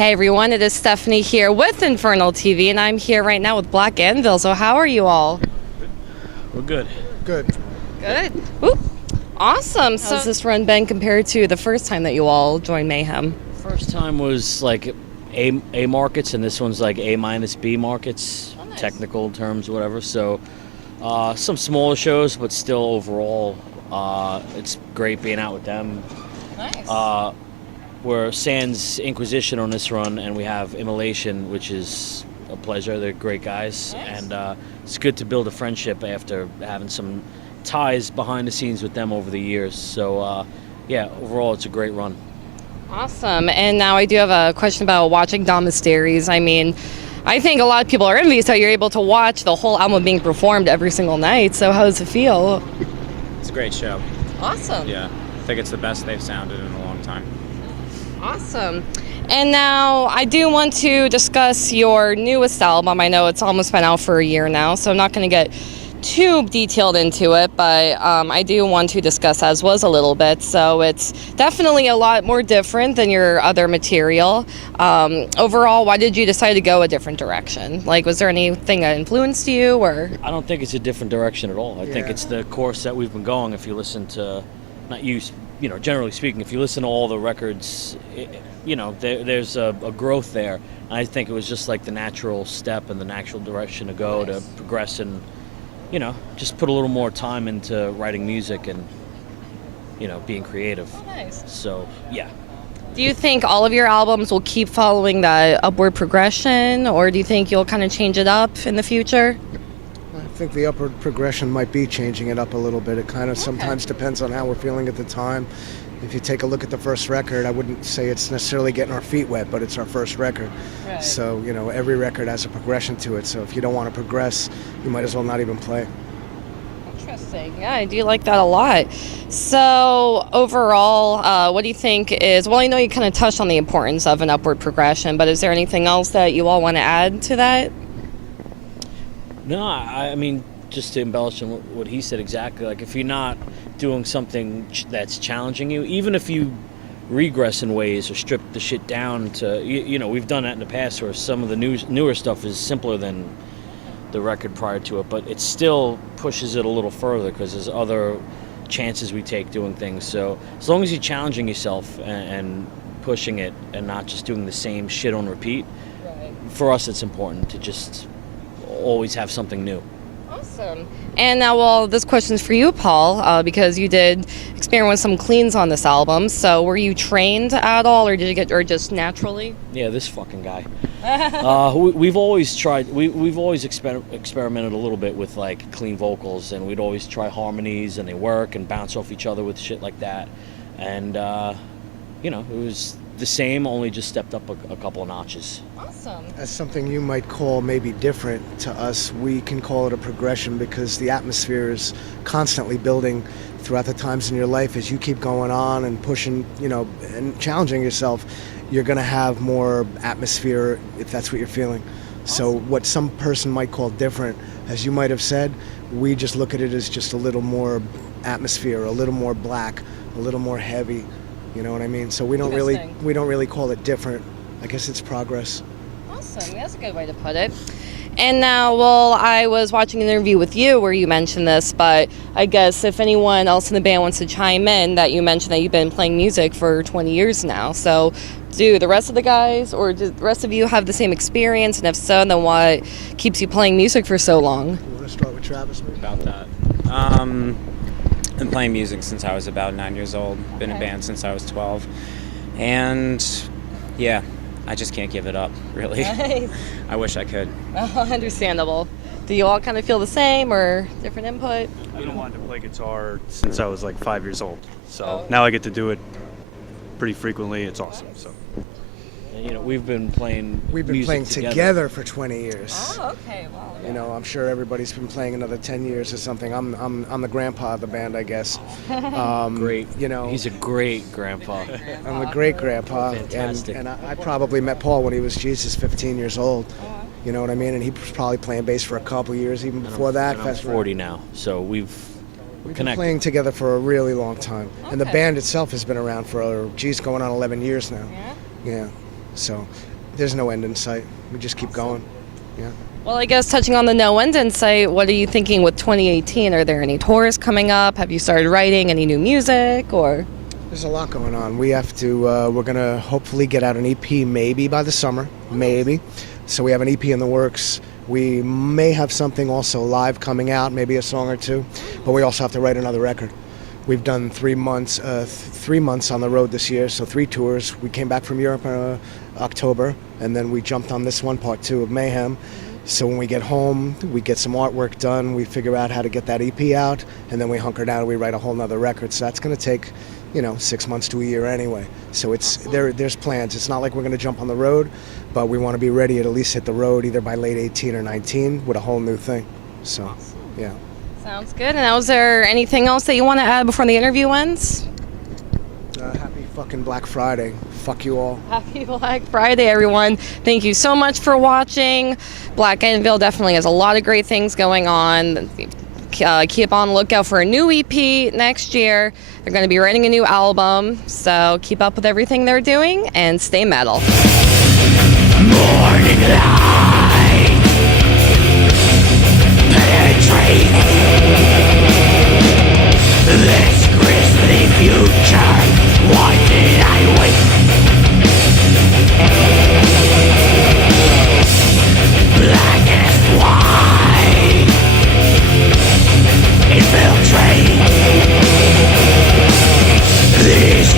Hey everyone, it is Stephanie here with Infernal TV, and I'm here right now with Black Anvil. So how are you all? We're good. Good. Good. Ooh, awesome. So how's this run been compared to the first time that you all joined Mayhem? First time was like A markets, and this one's like A minus B markets, Oh, nice. technical terms, whatever. So some smaller shows, but still overall, it's great being out with them. Nice. We're Sans Inquisition on this run, and we have Immolation, which is a pleasure. They're great guys, Nice. and it's good to build a friendship after having some ties behind the scenes with them over the years. So yeah, overall, it's a great run. Awesome. And now I do have a question about watching Dom Mysteries. I mean, I think a lot of people are envious how you're able to watch the whole album being performed every single night. So how does it feel? It's a great show. Awesome. Yeah, I think it's the best they've sounded in a long time. Awesome. And now I do want to discuss your newest album. I know it's almost been out for a year now, so I'm not going to get too detailed into it, but I do want to discuss as was a little bit. So it's definitely a lot more different than your other material. Overall, why did you decide to go a different direction? Like, was there anything that influenced you, or? I don't think it's a different direction at all. I think Yeah. it's the course that we've been going. If you listen to, not you, you know, generally speaking, if you listen to all the records, you know, there's a growth there. And I think it was just like the natural step and the natural direction to go to progress and, you know, just put a little more time into writing music and, you know, being creative. Oh, nice. So, yeah. Do you think all of your albums will keep following that upward progression, or do you think you'll kind of change it up in the future? I think the upward progression might be changing it up a little bit. It kind of sometimes depends on how we're feeling at the time. If you take a look at the first record, I wouldn't say it's necessarily getting our feet wet, but it's our first record. Right. So, you know, every record has a progression to it. So if you don't want to progress, you might as well not even play. Interesting. Yeah, I do like that a lot. So overall, what do you think is, well, I know you kind of touched on the importance of an upward progression, but is there anything else that you all want to add to that? No, I mean, just to embellish on what he said exactly, like if you're not doing something that's challenging you, even if you regress in ways or strip the shit down to, you know, we've done that in the past where some of the newer stuff is simpler than the record prior to it, but it still pushes it a little further because there's other chances we take doing things. So as long as you're challenging yourself and pushing it and not just doing the same shit on repeat, Right. for us it's important to just always have something new. Awesome. And now, well, this question's for you, Paul, because you did experiment with some cleans on this album. So were you trained at all, or did you get, or just naturally? Yeah, this fucking guy. We've always tried. We've always experimented a little bit with like clean vocals, and we'd always try harmonies, and they work and bounce off each other with shit like that. And you know, it was the same, only just stepped up a couple of notches. Awesome. As something you might call maybe different to us, we can call it a progression because the atmosphere is constantly building throughout the times in your life. As you keep going on and pushing, you know, and challenging yourself, you're going to have more atmosphere if that's what you're feeling. So what some person might call different, as you might have said, we just look at it as just a little more atmosphere, a little more black, a little more heavy. You know what I mean? So we don't really call it different. I guess it's progress. Awesome. That's a good way to put it. And now, well, I was watching an interview with you where you mentioned this, but I guess if anyone else in the band wants to chime in, that you mentioned that you've been playing music for 20 years now. So do the rest of the guys, or do the rest of you have the same experience? And if so, then what keeps you playing music for so long? You want to start with Travis? Maybe? About that. Been playing music since I was about 9 years old. Been in a band since I was 12. And yeah, I just can't give it up, really. Nice. I wish I could. Understandable. Do you all kind of feel the same, or different input? I've been wanting to play guitar since I was like 5 years old. So Oh. now I get to do it pretty frequently. It's awesome. So And, you know, we've been playing. We've been music playing together for 20 years. Oh, okay. Wow. You know, I'm sure everybody's been playing another 10 years or something. I'm the grandpa of the band, I guess. Great. You know, He's a great grandpa. I'm the great grandpa, Fantastic. and I probably met Paul when he was 15 years old. You know what I mean? And he was probably playing bass for a couple years even before that. And I'm 40 now, so we've been connected. playing together for a really long time. And the Okay. band itself has been around for, going on 11 years now. Yeah. Yeah. So there's no end in sight. We just keep going. Yeah. Well, I guess touching on the no end in sight, what are you thinking with 2018? Are there any tours coming up? Have you started writing any new music or? There's a lot going on. We have to, we're going to hopefully get out an EP maybe by the summer, maybe. So we have an EP in the works. We may have something also live coming out, maybe a song or two, but we also have to write another record. We've done 3 months, 3 months on the road this year, so 3 tours. We came back from Europe in October, and then we jumped on this one, part 2 of Mayhem. So when we get home, we get some artwork done, we figure out how to get that EP out, and then we hunker down and we write a whole nother record. So that's going to take, 6 months to a year anyway. So there's plans. It's not like we're going to jump on the road, but we want to be ready to at least hit the road either by late 18 or 19 with a whole new thing. So, yeah. Sounds good. And now, is there anything else that you want to add before the interview ends? Happy fucking Black Friday. Fuck you all. Happy Black Friday, everyone. Thank you so much for watching. Black Anvil definitely has a lot of great things going on. Keep on the lookout for a new EP next year. They're going to be writing a new album, so keep up with everything they're doing and stay metal. Morning light penetrates this grisly future. Why did I wait? Black as white infiltrate this